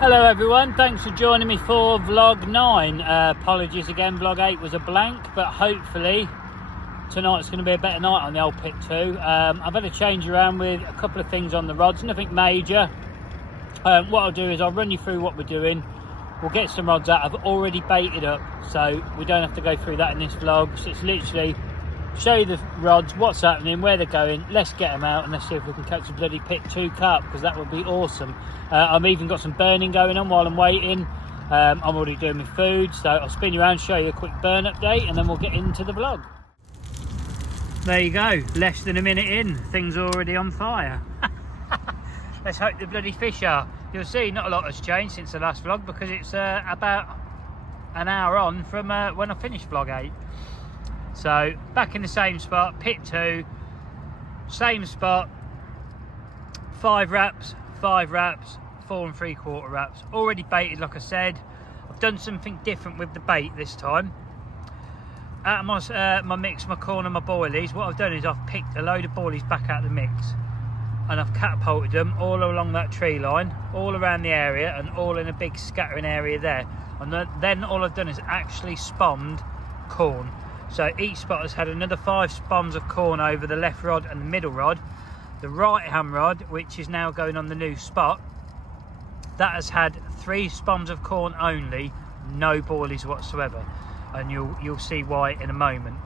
Hello everyone, thanks for joining me for vlog 9. Apologies again, vlog 8 was a blank, but hopefully tonight's going to be a better night on the old pit too. I've had a change around with a couple of things on the rods, nothing major. What I'll do is I'll run you through what we're doing. We'll get some rods out. I've already baited up, so we don't have to go through that in this vlog. So it's literally show you the rods, what's happening, where they're going. Let's get them out and let's see if we can catch a bloody pit 2 carp, because that would be awesome. I've even got some burning going on while I'm waiting. I'm already doing my food, so I'll spin you around, show you a quick burn update, and then we'll get into the vlog. There you go, less than a minute in, things are already on fire. Let's hope the bloody fish are. You'll see not a lot has changed since the last vlog, because it's about an hour on from when I finished vlog 8. So back in the same spot, pit 2, same spot, 5 wraps, 5 wraps, 4 3/4 wraps. Already baited, like I said. I've done something different with the bait this time. Out of my mix, my corn and my boilies, what I've done is I've picked a load of boilies back out of the mix, and I've catapulted them all along that tree line, all around the area, and all in a big scattering area there. And then all I've done is actually spommed corn. So each spot has had another 5 spoms of corn over the left rod and the middle rod. The right hand rod, which is now going on the new spot, that has had 3 spoms of corn only, no boilies whatsoever, and you'll see why in a moment.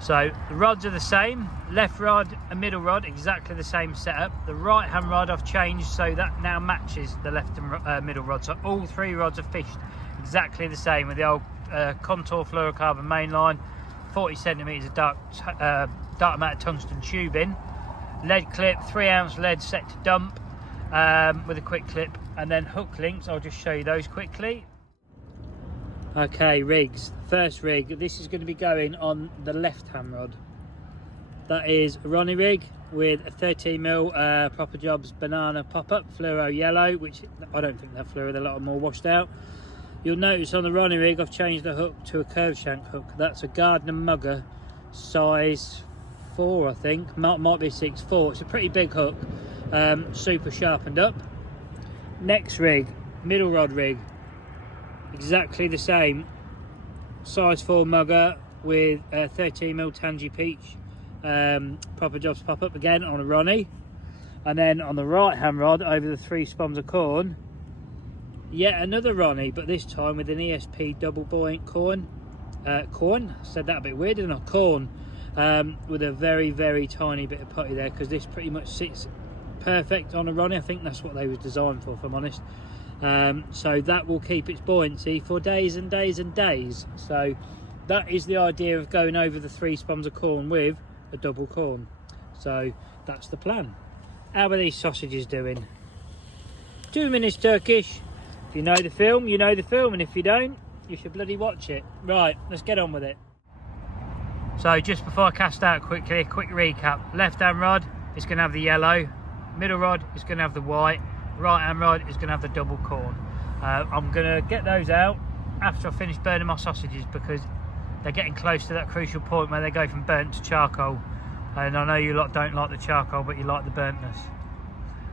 So the rods are the same, left rod and middle rod exactly the same setup. The right hand rod I've changed so that now matches the left and middle rod, so all 3 rods are fished exactly the same with the old contour fluorocarbon mainline, 40 centimeters of dark amount of tungsten tubing, lead clip, 3 ounce lead set to dump with a quick clip, and then hook links. I'll just show you those quickly. Okay, rigs. First rig, this is going to be going on the left hand rod. That is a Ronnie rig with a 13mm Proper Jobs banana pop-up fluoro yellow, which I don't think they're fluoro, they're a lot more washed out. You'll notice on the Ronnie rig I've changed the hook to a curved shank hook. That's a Gardner mugger size 4, I think, might be 6'4". It's a pretty big hook, super sharpened up. Next rig, middle rod rig, exactly the same, size 4 mugger with a 13mm Tangy Peach Proper Jobs pop-up, again on a Ronnie. And then on the right hand rod over the 3 spoms of corn, yet another Ronnie, but this time with an ESP double buoyant corn. Said that a bit weird, didn't I? Corn, with a very tiny bit of putty there, because this pretty much sits perfect on a Ronnie. I think that's what they was designed for, if I'm honest. So that will keep its buoyancy for days and days and days. So that is the idea of going over the 3 spoms of corn with a double corn. So that's the plan. How are these sausages doing? 2 minutes Turkish. If you know the film, you know the film, and if you don't, you should bloody watch it. Right, let's get on with it. So just before I cast out quickly, a quick recap. Left hand rod is going to have the yellow, middle rod is going to have the white, right hand rod is going to have the double corn. I'm going to get those out after I finish burning my sausages, because they're getting close to that crucial point where they go from burnt to charcoal. And I know you lot don't like the charcoal, but you like the burntness.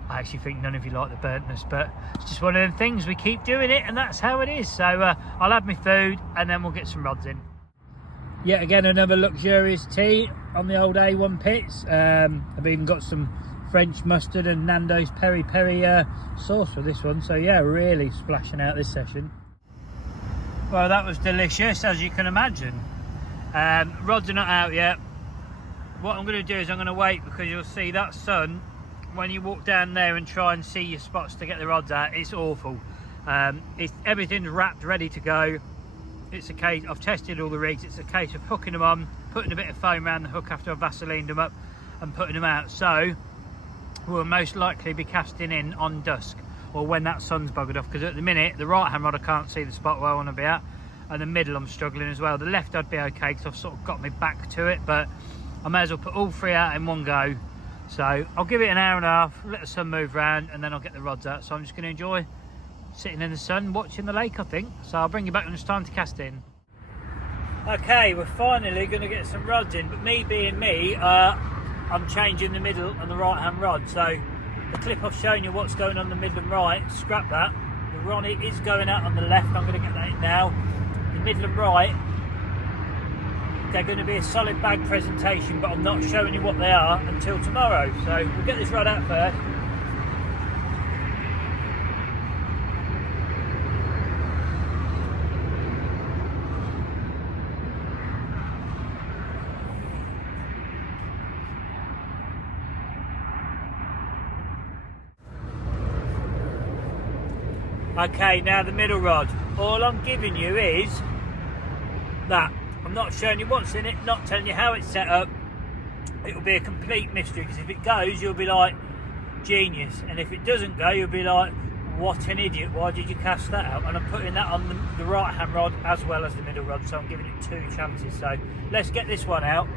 I actually think none of you like the burntness, but it's just one of them things, we keep doing it and that's how it is. So I'll have my food and then we'll get some rods in. Yet again, another luxurious tea on the old A1 pits. I've even got some French mustard and Nando's peri peri sauce for this one. So yeah, really splashing out this session. Well, that was delicious, as you can imagine. Rods are not out yet. What I'm going to do is I'm going to wait, because you'll see that sun, when you walk down there and try and see your spots to get the rods out, it's awful. Everything's wrapped, ready to go. It's a case, I've tested all the rigs, it's a case of hooking them on, putting a bit of foam around the hook after I've Vaselined them up, and putting them out. So we'll most likely be casting in on dusk, or when that sun's buggered off, because at the minute the right hand rod I can't see the spot where I want to be at, and the middle I'm struggling as well. The left I'd be okay because I've sort of got my back to it, but I may as well put all 3 out in one go. So I'll give it an hour and a half, let the sun move around, and then I'll get the rods out. So I'm just going to enjoy sitting in the sun watching the lake, I think. So I'll bring you back when it's time to cast in. Okay, we're finally going to get some rods in, but me being me, I'm changing the middle and the right hand rod. So the clip I've shown you what's going on the middle and right, scrap that. The Ronnie is going out on the left, I'm going to get that in now. The middle and right, they're going to be a solid bag presentation, but I'm not showing you what they are until tomorrow. So we'll get this rod out first. Okay, now the middle rod. All I'm giving you is that. I'm not showing you what's in it, not telling you how it's set up. It'll be a complete mystery, because if it goes, you'll be like, genius. And if it doesn't go, you'll be like, what an idiot, why did you cast that out? And I'm putting that on the right hand rod as well as the middle rod, so I'm giving it 2 chances. So let's get this one out.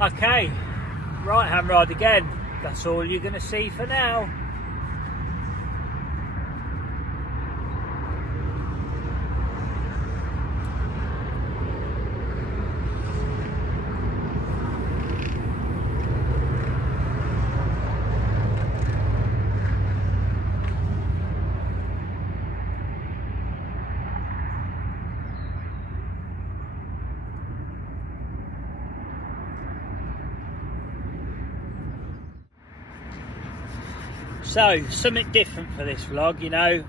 Okay, right hand rod again. That's all you're going to see for now. So, something different for this vlog, you know.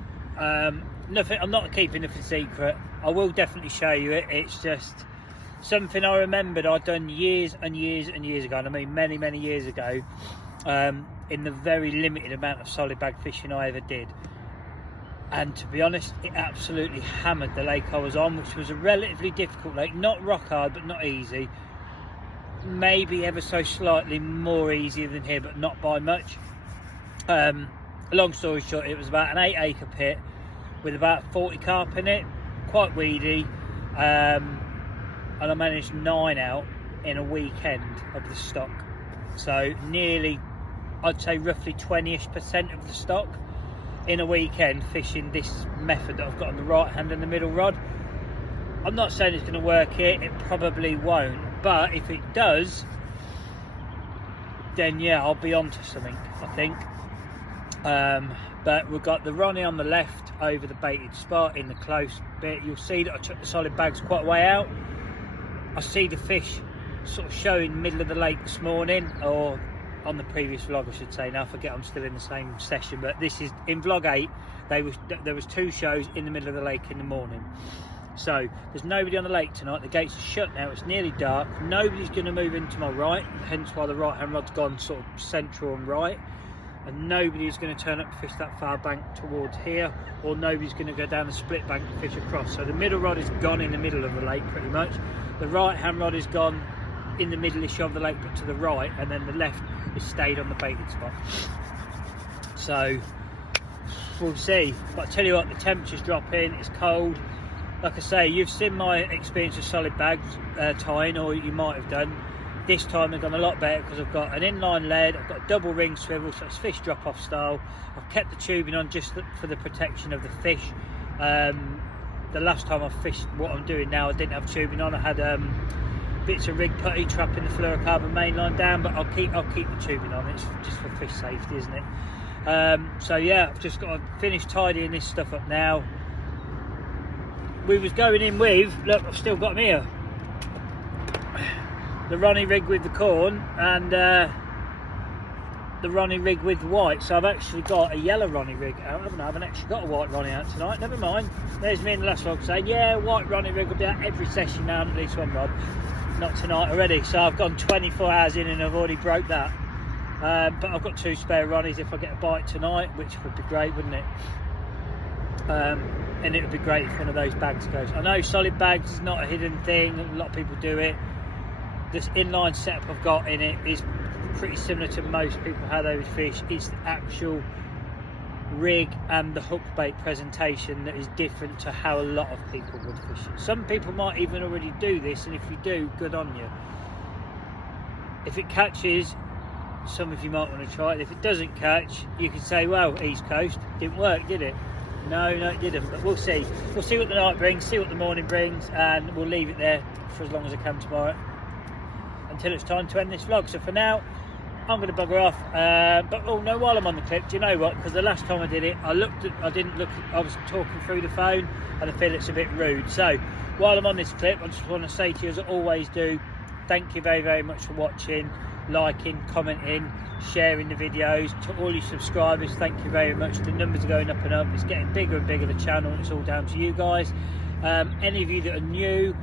Nothing. I'm not keeping it a secret. I will definitely show you it. It's just something I remembered I'd done years and years and years ago, and I mean many years ago, in the very limited amount of solid bag fishing I ever did. And to be honest, it absolutely hammered the lake I was on, which was a relatively difficult lake. Not rock hard, but not easy. Maybe ever so slightly more easier than here, but not by much. Long story short, it was about an 8-acre pit with about 40 carp in it, quite weedy, and I managed 9 out in a weekend of the stock. So nearly, I'd say roughly 20-ish% of the stock in a weekend fishing this method that I've got on the right hand and the middle rod. I'm not saying it's going to work here, it probably won't, but if it does, then yeah, I'll be onto something, I think. But we've got the Ronnie on the left over the baited spot in the close bit. You'll see that I took the solid bags quite a way out. I see the fish sort of showing middle of the lake this morning, or on the previous vlog I should say. Now I forget I'm still in the same session, but this is in vlog 8. There was 2 shows in the middle of the lake in the morning. So there's nobody on the lake tonight. The gates are shut now, it's nearly dark. Nobody's going to move into my right, hence why the right hand rod's gone sort of central and right. And nobody's going to turn up and fish that far bank towards here, or nobody's going to go down the split bank and fish across. So the middle rod is gone in the middle of the lake pretty much. The right hand rod is gone in the middle-ish of the lake but to the right, and then the left is stayed on the baited spot. So we'll see. But I tell you what, the temperatures drop in, it's cold. Like I say, you've seen my experience with solid bags tying, or you might have done. This time they've gone a lot better because I've got an inline lead, I've got a double ring swivel, so it's fish drop off style. I've kept the tubing on just for the protection of the fish. The last time I fished what I'm doing now, I didn't have tubing on. I had bits of rig putty trapping the fluorocarbon mainline down, but I'll keep the tubing on. It's just for fish safety, isn't it? So yeah, I've just got to finish tidying this stuff up now. We was going in with, look, I've still got them here, the Ronnie rig with the corn and the Ronnie rig with the white. So I've actually got a yellow Ronnie rig out, haven't I? I haven't actually got a white Ronnie out tonight. Never mind. There's me in the last vlog saying, yeah, white Ronnie rig will be out every session now, at least one rod. Not tonight already. So I've gone 24 hours in and I've already broke that. But I've got 2 spare Ronnies if I get a bite tonight, which would be great, wouldn't it? And it would be great if one of those bags goes. I know solid bags is not a hidden thing, a lot of people do it. this inline setup I've got in it is pretty similar to most people how they would fish. It's the actual rig and the hook bait presentation that is different to how a lot of people would fish it. Some people might even already do this, and if you do, good on you. If it catches, some of you might want to try it. If it doesn't catch, you can say, well, East Coast, didn't work, did it? No, it didn't, but we'll see. We'll see what the night brings, see what the morning brings, and we'll leave it there for as long as I can tomorrow until it's time to end this vlog. So for now, I'm going to bugger off. But oh no, while I'm on the clip, do you know what? Because the last time I did it, I was talking through the phone, and I feel it's a bit rude. So while I'm on this clip, I just want to say to you, as I always do, thank you very, very much for watching, liking, commenting, sharing the videos. To all your subscribers, thank you very much. The numbers are going up and up. It's getting bigger and bigger, the channel, and it's all down to you guys. Any of you that are new,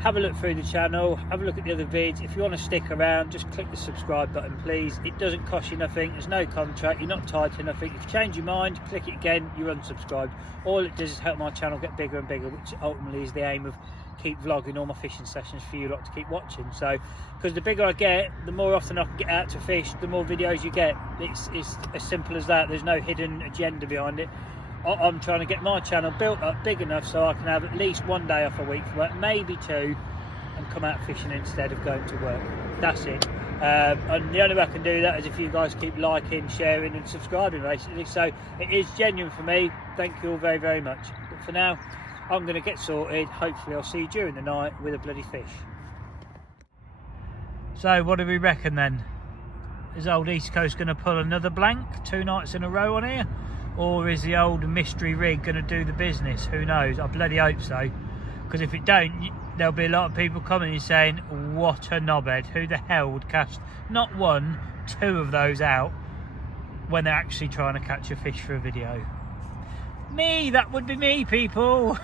have a look through the channel, have a look at the other vids. If you want to stick around, just click the subscribe button, please. It doesn't cost you nothing, there's no contract, you're not tied to nothing. If you change your mind, click it again, you're unsubscribed. All it does is help my channel get bigger and bigger, which ultimately is the aim of keep vlogging all my fishing sessions for you lot to keep watching. So because the bigger I get, the more often I can get out to fish, the more videos you get. It's as simple as that. There's no hidden agenda behind it. I'm trying to get my channel built up big enough so I can have at least one day off a week for work, maybe two, and come out fishing instead of going to work. That's it. And the only way I can do that is if you guys keep liking, sharing and subscribing, basically. So it is genuine for me. Thank you all very, very much. But for now, I'm going to get sorted. Hopefully I'll see you during the night with a bloody fish. So what do we reckon then? Is old East Coast going to pull another blank 2 nights in a row on here? Or is the old mystery rig going to do the business? Who knows? I bloody hope so. Because if it don't, there'll be a lot of people commenting saying, what a knobhead. Who the hell would cast not 1, 2 of those out when they're actually trying to catch a fish for a video? Me, that would be me, people.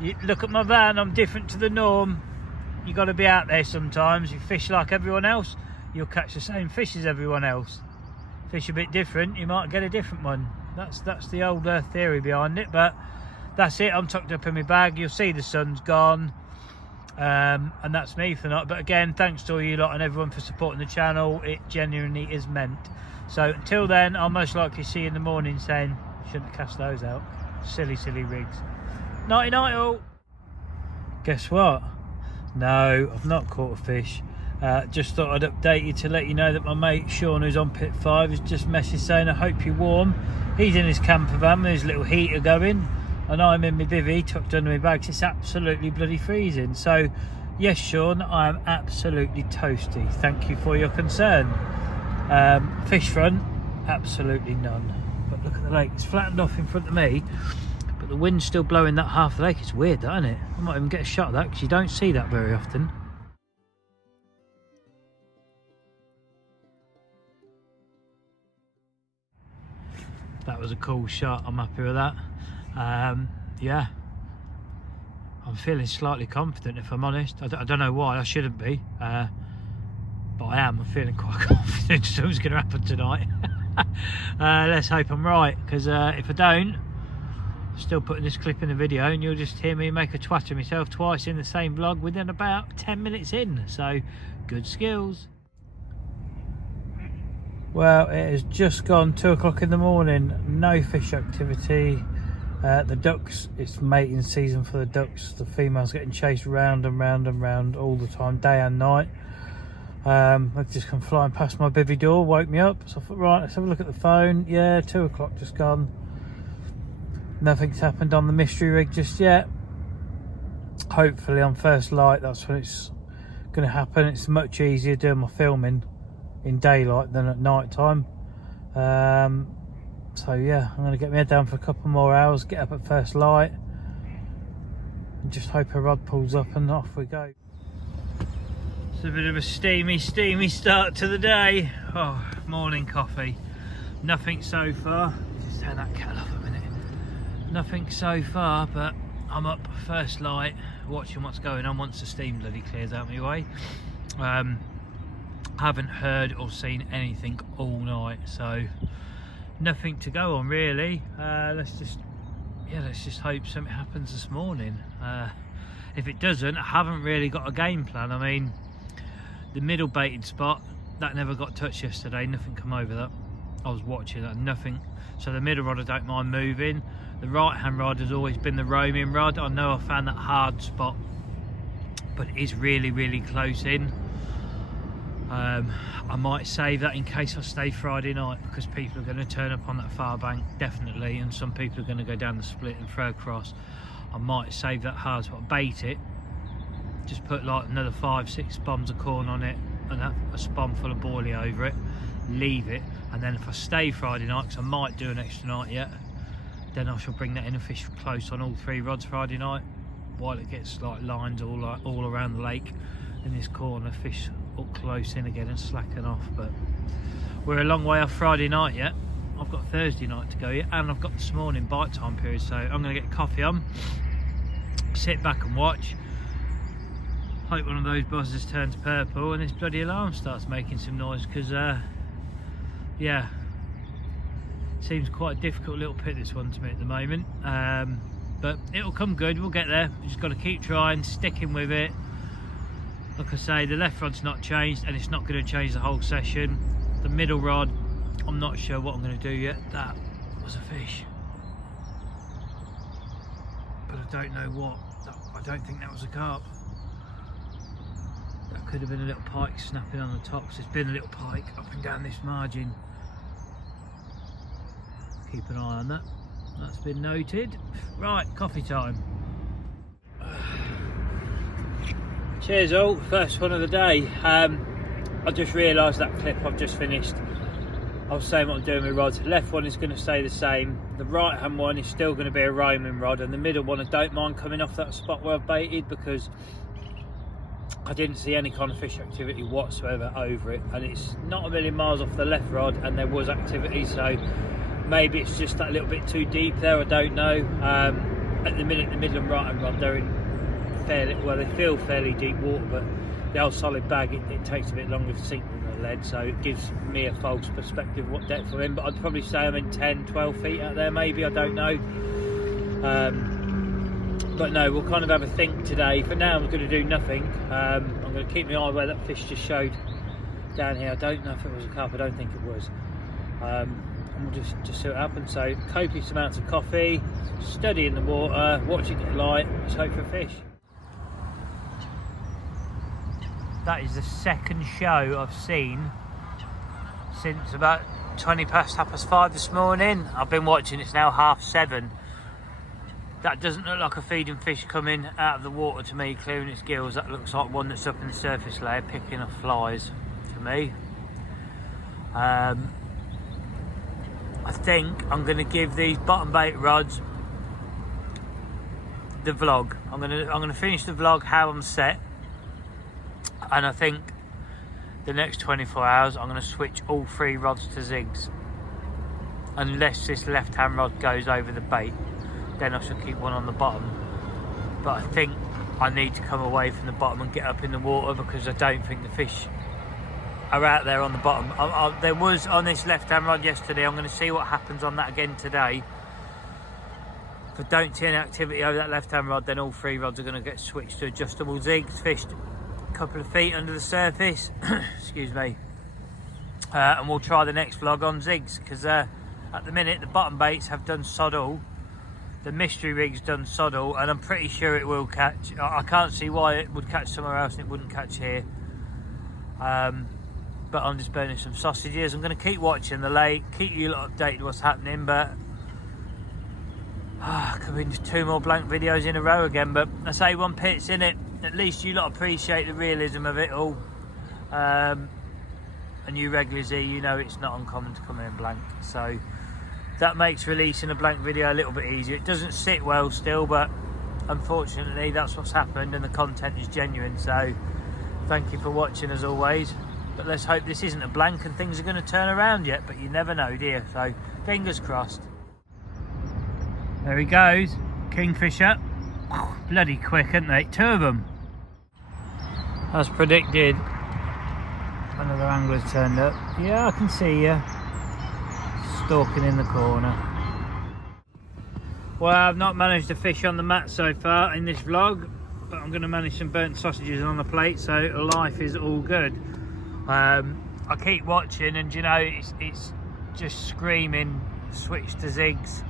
You look at my van, I'm different to the norm. You got to be out there sometimes. You fish like everyone else, you'll catch the same fish as everyone else. Fish a bit different, you might get a different one. That's the old theory behind it, but that's it. I'm tucked up in my bag. You'll see the sun's gone, and that's me for the night. But again, thanks to all you lot and everyone for supporting the channel. It genuinely is meant. So until then, I'll most likely see you in the morning saying, shouldn't cast those out. Silly rigs. Nighty night all. Guess what? No, I've not caught a fish. Just thought I'd update you to let you know that my mate Sean, who's on pit 5, has just messaged saying I hope you're warm. He's in his camper van with his little heater going, and I'm in my bivvy tucked under my bags. It's absolutely bloody freezing. So yes, Sean, I am absolutely toasty. Thank you for your concern. Fish front, absolutely none. But look at the lake, it's flattened off in front of me, but the wind's still blowing that half the lake. It's weird, that, isn't it? I might even get a shot of that because you don't see that very often. That was a cool shot. I'm happy with that. Yeah, I'm feeling slightly confident, if I'm honest. I don't know why. I shouldn't be, but I am. I'm feeling quite confident something's going to happen tonight. Let's hope I'm right, because if I don't, I'm still putting this clip in the video and you'll just hear me make a twat of myself twice in the same vlog within about 10 minutes in. So good skills. Well, it has just gone 2 o'clock in the morning. No fish activity. The ducks, it's mating season for the ducks. The female's getting chased round and round and round all the time, day and night. They've just come flying past my bivvy door, woke me up. So I thought, right, let's have a look at the phone. Yeah, 2 o'clock just gone. Nothing's happened on the mystery rig just yet. Hopefully on first light, that's when it's going to happen. It's much easier doing my filming in daylight than at night time. So yeah, I'm going to get my head down for a couple more hours, get up at first light, and just hope a rod pulls up and off we go. It's a bit of a steamy start to the day. Oh, morning coffee. Nothing so far. Just turn that kettle off a minute. Nothing so far, but I'm up first light, watching what's going on once the steam bloody clears out of my way. Haven't heard or seen anything all night, so nothing to go on really. Let's just hope something happens this morning. If it doesn't, I haven't really got a game plan. I mean, The middle baited spot, that never got touched yesterday, nothing come over that. I was watching that, nothing. So the middle rod I don't mind moving. The right hand rod has always been the roaming rod. I know I found that hard spot, but it is really close in. I might save that in case I stay Friday night, because people are going to turn up on that far bank, definitely, and some people are going to go down the split and throw across. I might save that hard spot, bait it, just put like another 5-6 bombs of corn on it and a spom full of boilie over it, leave it, and then if I stay Friday night, because I might do an extra night yet, then I shall bring that in and fish close on all 3 rods Friday night while it gets like lines all around the lake. In this corner, fish up close in again and slacken off. But we're a long way off Friday night yet. I've got Thursday night to go yet, and I've got this morning bite time period, so I'm going to get coffee on, sit back and watch, hope one of those buzzers turns purple and this bloody alarm starts making some noise, because yeah, seems quite a difficult little pit this one to me at the moment, but it'll come good, we'll get there. We just got to keep trying, sticking with it. Like I say, the left rod's not changed, and it's not going to change the whole session. The middle rod, I'm not sure what I'm going to do yet. That was a fish, but I don't know what. I don't think that was a carp. That could have been a little pike snapping on the top. So there's been a little pike up and down this margin. Keep an eye on that. That's been noted. Right, coffee time. Cheers all, first one of the day. I just realised that clip I've just finished, I was saying what I'm doing with rods. The left one is going to stay the same, the right hand one is still going to be a roaming rod, and the middle one I don't mind coming off that spot where I've baited, because I didn't see any kind of fish activity whatsoever over it, and it's not a million miles off the left rod and there was activity, so maybe it's just that little bit too deep there, I don't know. At the minute the middle and right hand rod, they're in fairly, well, they feel fairly deep water, but the old solid bag, it takes a bit longer to sink than the lead, so it gives me a false perspective of what depth I'm in, but I'd probably say I'm in 10-12 feet out there maybe, I don't know. But no, we'll kind of have a think today. For now I'm going to do nothing. I'm going to keep my eye where that fish just showed down here. I don't know if it was a carp, I don't think it was. And we'll just see what happens. So copious amounts of coffee, studying the water, watching it light, just hope for a fish. That is the second show I've seen since about 20 past 5:30 this morning. I've been watching, it's now 7:30. That doesn't look like a feeding fish coming out of the water to me, clearing its gills. That looks like one that's up in the surface layer picking up flies to me. I think I'm going to give these bottom bait rods the vlog. I'm going to finish the vlog how I'm set. And I think the next 24 hours I'm going to switch all 3 rods to zigs, unless this left hand rod goes over the bait, then I shall keep one on the bottom. But I think I need to come away from the bottom and get up in the water, because I don't think the fish are out there on the bottom. There was on this left hand rod yesterday. I'm going to see what happens on that again today. If I don't see any activity over that left hand rod, then all 3 rods are going to get switched to adjustable zigs, fished couple of feet under the surface. Excuse me. And we'll try the next vlog on zigs, because at the minute the bottom baits have done sod all, the mystery rig's done sod all, and I'm pretty sure it will catch. I can't see why it would catch somewhere else and it wouldn't catch here. But I'm just burning some sausages. I'm going to keep watching the lake, keep you lot updated what's happening, but could be just 2 more blank videos in a row again. But I say, one pit's in it, at least you lot appreciate the realism of it all. And you regulars here, you know it's not uncommon to come in blank, so that makes releasing a blank video a little bit easier. It doesn't sit well still, but unfortunately that's what's happened, and the content is genuine. So thank you for watching as always, but let's hope this isn't a blank and things are going to turn around yet, but you never know, do you? So fingers crossed. There he goes, kingfisher. Bloody quick, aren't they? 2 of them. As predicted, another angler's turned up. Yeah, I can see you. Stalking in the corner. Well, I've not managed to fish on the mat so far in this vlog. but I'm going to manage some burnt sausages on the plate, so life is all good. I keep watching, and you know, it's just screaming switch to zigs.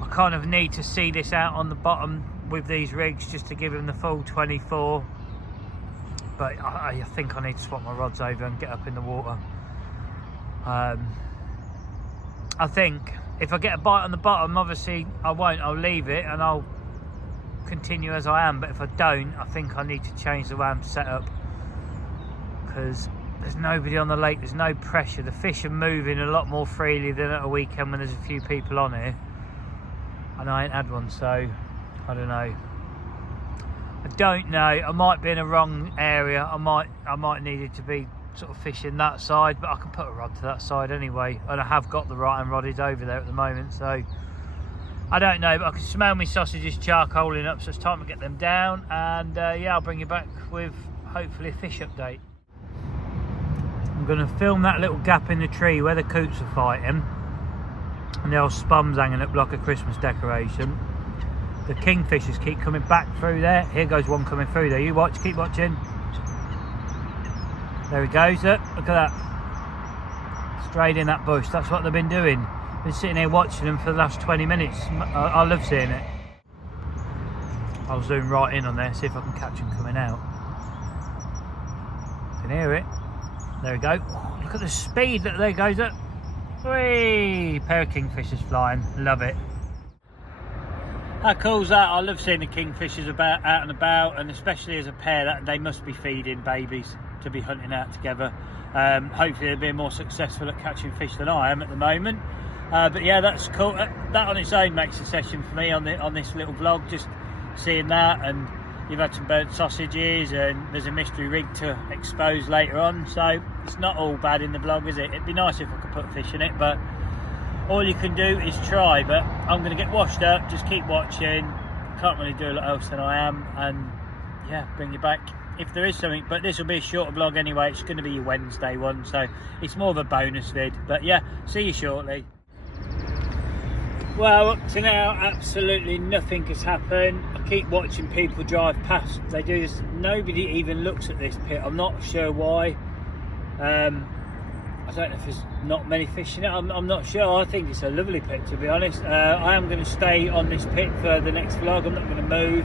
I kind of need to see this out on the bottom with these rigs just to give them the full 24, but I think I need to swap my rods over and get up in the water. I think if I get a bite on the bottom, obviously I won't, I'll leave it and I'll continue as I am, but if I don't, I think I need to change the way I'm set up, because there's nobody on the lake, there's no pressure, the fish are moving a lot more freely than at a weekend when there's a few people on here, and I ain't had one, so I don't know. I don't know, I might be in a wrong area, I might need it to be sort of fishing that side, but I can put a rod to that side anyway, and I have got the right hand rodded over there at the moment, so I don't know, but I can smell my sausages charcoaling up, so it's time to get them down, and yeah, I'll bring you back with hopefully a fish update. I'm going to film that little gap in the tree where the coots are fighting, and the old spum's hanging up like a Christmas decoration. The kingfishers keep coming back through there. Here goes one coming through there. You watch, keep watching. There he goes, look at that. Straight in that bush, that's what they've been doing. Been sitting here watching them for the last 20 minutes. I love seeing it. I'll zoom right in on there, see if I can catch them coming out. You can hear it. There we go. Oh, look at the speed, look, there goes it. Whee! Pair of kingfishers flying, love it. How cool's that? I love seeing the kingfishers out and about, and especially as a pair, that they must be feeding babies to be hunting out together. Hopefully they'll be more successful at catching fish than I am at the moment. But yeah, that's cool. That on its own makes a session for me on this little vlog, just seeing that. And you've had some burnt sausages, and there's a mystery rig to expose later on, so it's not all bad in the vlog, is it? It'd be nice if I could put fish in it, but all you can do is try. But I'm going to get washed up, just keep watching, can't really do a lot else than I am, and yeah, bring you back if there is something. But this will be a shorter vlog anyway, it's going to be your Wednesday one, so it's more of a bonus vid. But yeah, see you shortly. Well, up to now, absolutely nothing has happened. I keep watching people drive past. They do this, nobody even looks at this pit. I'm not sure why. I don't know if there's not many fish in it. I'm not sure. I think it's a lovely pit, to be honest. I am going to stay on this pit for the next vlog. I'm not going to move.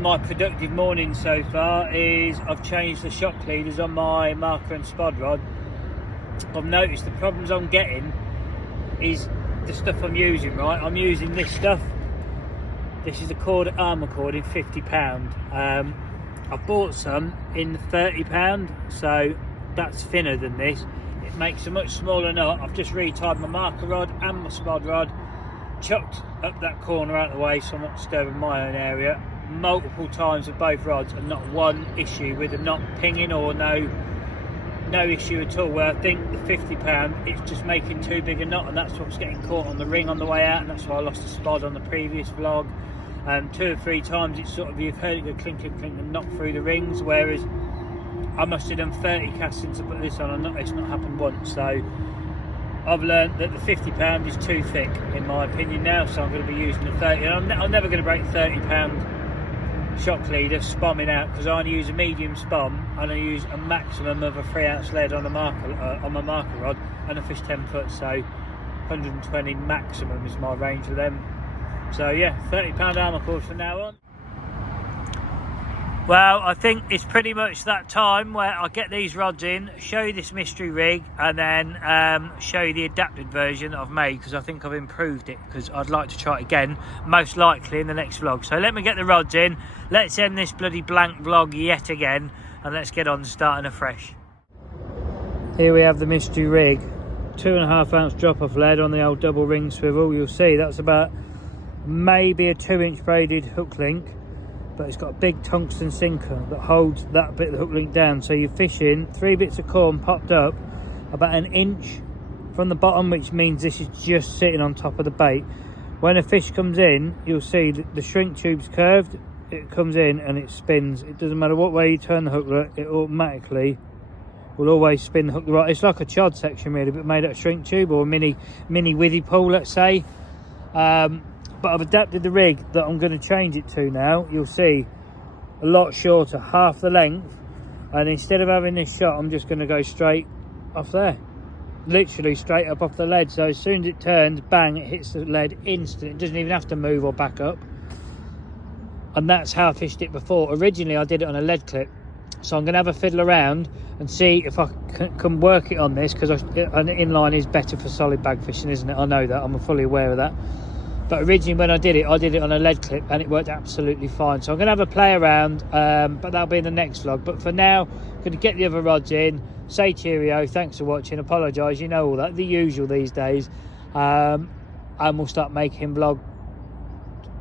My productive morning so far is I've changed the shock leaders on my marker and spod rod. I've noticed the problems I'm getting is the stuff I'm using, right? I'm using this stuff. This is a KORDA armour cord in £50. I bought some in £30, so that's thinner than this. It makes a much smaller knot. I've just retied my marker rod and my spod rod, chucked up that corner out of the way so I'm not disturbing my own area multiple times with both rods, and not one issue with them not pinging, or no issue at all. Where I think the £50, it's just making too big a knot, and that's what's getting caught on the ring on the way out, and that's why I lost the spod on the previous vlog. 2 or 3 times it's sort of, you've heard it go clink clink clink and knock through the rings, whereas I must have done 30 casting to put this on, and it's not happened once. So I've learned that the £50 is too thick in my opinion now, so I'm going to be using the 30. And I'm never going to break the £30 shock leader spomming out, because I only use a medium spom, and I use a maximum of a 3-ounce lead on a marker on my marker rod, and I fish 10 foot, so 120 maximum is my range for them. So yeah, £30 armour cord from now on. Well, I think it's pretty much that time where I get these rods in, show you this mystery rig, and then show you the adapted version that I've made, because I think I've improved it, because I'd like to try it again, most likely in the next vlog. So let me get the rods in, let's end this bloody blank vlog yet again, and let's get on to starting afresh. Here we have the mystery rig, 2.5 ounce drop-off lead on the old double ring swivel. You'll see that's about maybe a 2-inch braided hook link, but it's got a big tungsten sinker that holds that bit of the hook link down, so you're fishing 3 bits of corn popped up about 1 inch from the bottom, which means this is just sitting on top of the bait. When a fish comes in, you'll see the shrink tube's curved, it comes in and it spins. It doesn't matter what way you turn the hook, it automatically will always spin the hook right. It's like a chod section really, but made out of shrink tube, or a mini withy pool, let's say. but I've adapted the rig that I'm going to change it to now. You'll see a lot shorter, half the length, and instead of having this shot, I'm just going to go straight off there, literally straight up off the lead. So as soon as it turns, bang, it hits the lead instant. It doesn't even have to move or back up. And that's how I fished it before. Originally I did it on a lead clip, so I'm going to have a fiddle around and see if I can work it on this, because an inline is better for solid bag fishing, isn't it? I know that, I'm fully aware of that. But originally when I did it on a lead clip, and it worked absolutely fine. So I'm going to have a play around, but that'll be in the next vlog. But for now, I'm going to get the other rods in, say cheerio, thanks for watching, apologise, you know all that, the usual these days. And we'll start making vlog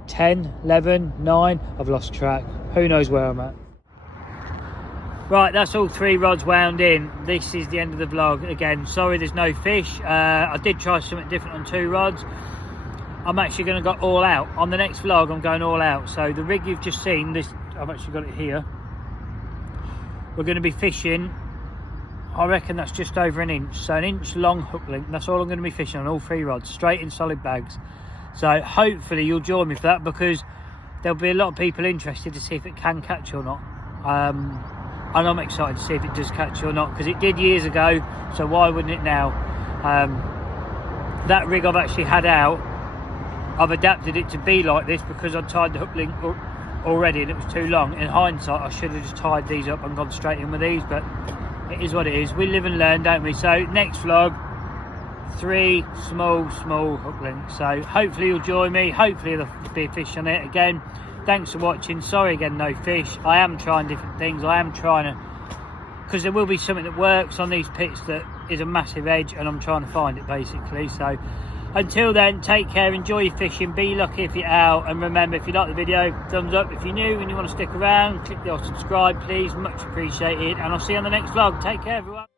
10, 11, 9, I've lost track. Who knows where I'm at. Right, that's all 3 rods wound in. This is the end of the vlog. Again, sorry there's no fish. I did try something different on 2 rods. I'm actually going to go all out. On the next vlog, I'm going all out. So the rig you've just seen, this, I've actually got it here. We're going to be fishing, I reckon that's just over an inch. So an inch long hook length. That's all I'm going to be fishing on all 3 rods, straight in solid bags. So hopefully you'll join me for that, because there'll be a lot of people interested to see if it can catch or not. And I'm excited to see if it does catch or not, because it did years ago, so why wouldn't it now? That rig I've actually had out, I've adapted it to be like this because I tied the hook link already and it was too long. In hindsight, I should have just tied these up and gone straight in with these, but it is what it is. We live and learn, don't we? So next vlog, 3 small hook links. So hopefully you'll join me. Hopefully there'll be a fish on it again. Thanks for watching. Sorry again, no fish. I am trying different things. I am trying to, because there will be something that works on these pits that is a massive edge, and I'm trying to find it basically. So until then, take care, enjoy your fishing, be lucky if you're out, and remember, if you like the video, thumbs up. If you're new and you want to stick around, click the subscribe please, much appreciated, and I'll see you on the next vlog. Take care everyone.